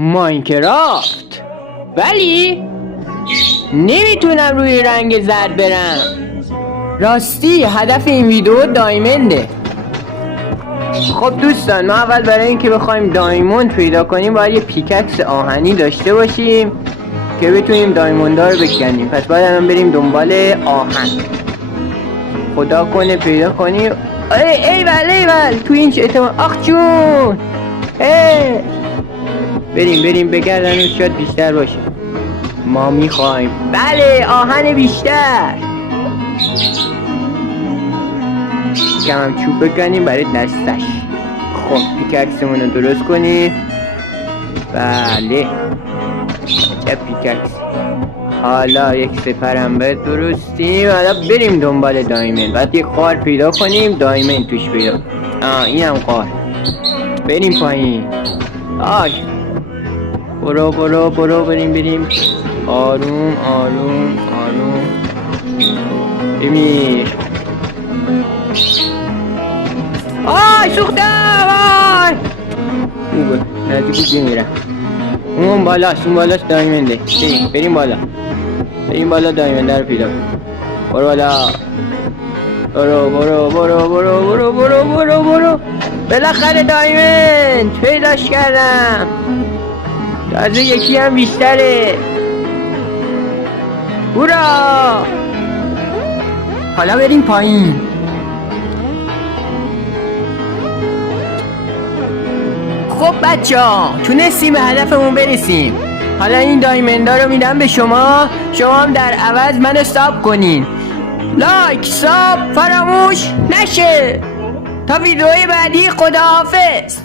ماینکرافت، ولی نمیتونم روی رنگ زرد برم. راستی هدف این ویدیو دایمنده. خب دوستان، ما اول برای اینکه بخوایم دایموند پیدا کنیم باید یه پیککس آهنی داشته باشیم که بتونیم دایموندها رو بکنیم. پس باید الان بریم دنبال آهن. خدا کنه پیدا کنیم. ایول تو این چه احتمال. آخ جون، بریم بگردن شاید بیشتر باشه. ما میخوایم بله آهن بیشتر. کم هم چوب بکنیم برای دستش. خب پیککسمون رو درست کنیم. بله چه پیککس. حالا یک سپرم به درستیم. حالا بریم دنبال دایمند. باید یک قار پیدا کنیم دایمند توش پیدا. اینم قار. بریم پایین. برو بریم. آروم بمیر. سوختم. خوبه نزدیکی بمیرم. اون بالاست دایمنده. بریم بالا دایمنده رو پیدا کنیم. برو بالا. برو. بالاخره دایمند پیداش کردم. تازه یکی هم بیشتره. هورا. حالا بریم پایین. خب بچه‌ها تونستیم به هدفمون برسیم. حالا این دایمندا رو میدم به شما هم در عوض منو ساب کنین. لایک ساب فراموش نشه. تا ویدیوی بعدی خداحافظ.